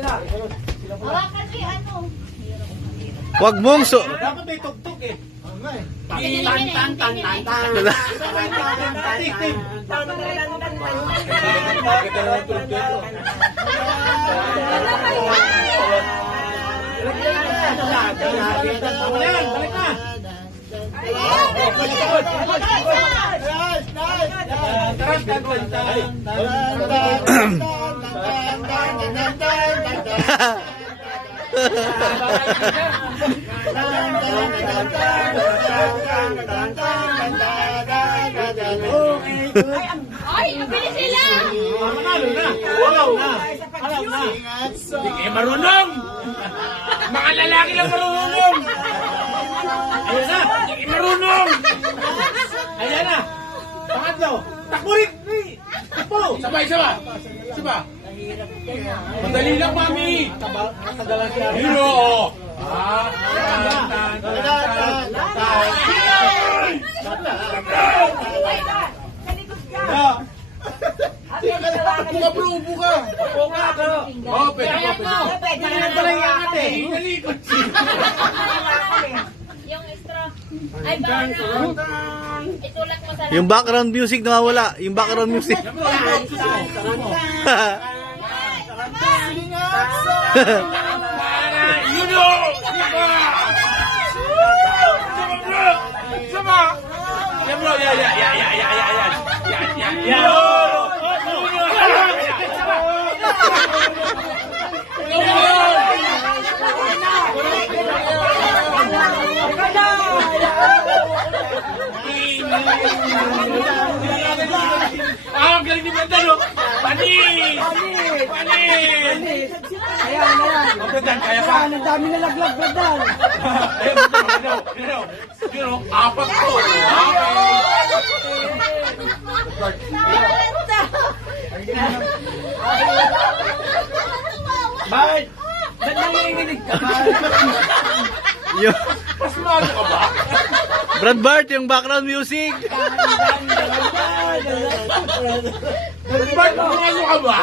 Hawakan si ano. Wag mong so... Dapat may tugtog eh. Ay, mabilis sila! Manalo na. Alam na. Hindi kayo marunong. Mga lalaki lang marunong. Ayan na. Hindi kayo marunong. Ayan na. Pangatlo. Takbo rin. Takbo. Sabay. Madali lang, mami. Hero. Upo ka. Oh, pwede. Pala yung angat eh. Nalikot siya. Yung extra. Ay, baka itulak mo sa Yung background music nawawala. Yung background music. Sama. Ya bro, ya. Ang galing ni Banda, no? Panis! Ayan. Banda, kaya pa? Ang dami na laglag, Banda. Apat ko. Bakit? Ba't nanginginig ka ba? Yung... Mas maano ka ba? Brad Bart, yung background music. Ba't maano ka ba?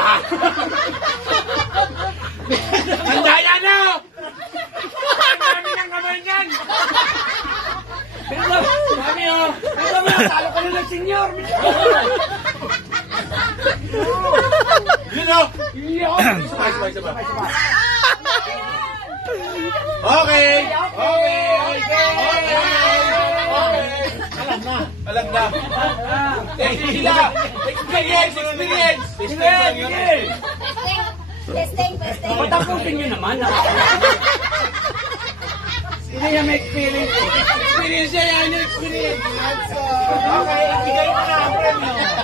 Ang daya na! Ang dami ng kamay niyan! Dami oh! Talo ka na ng senyor! Yun o! Sabay. Okay! Alam na. Sila! Experience! testing. Patapusin nyo naman. Hindi na may experience. Experience yan! Experience! Okay, ibigay mo na ang premyo.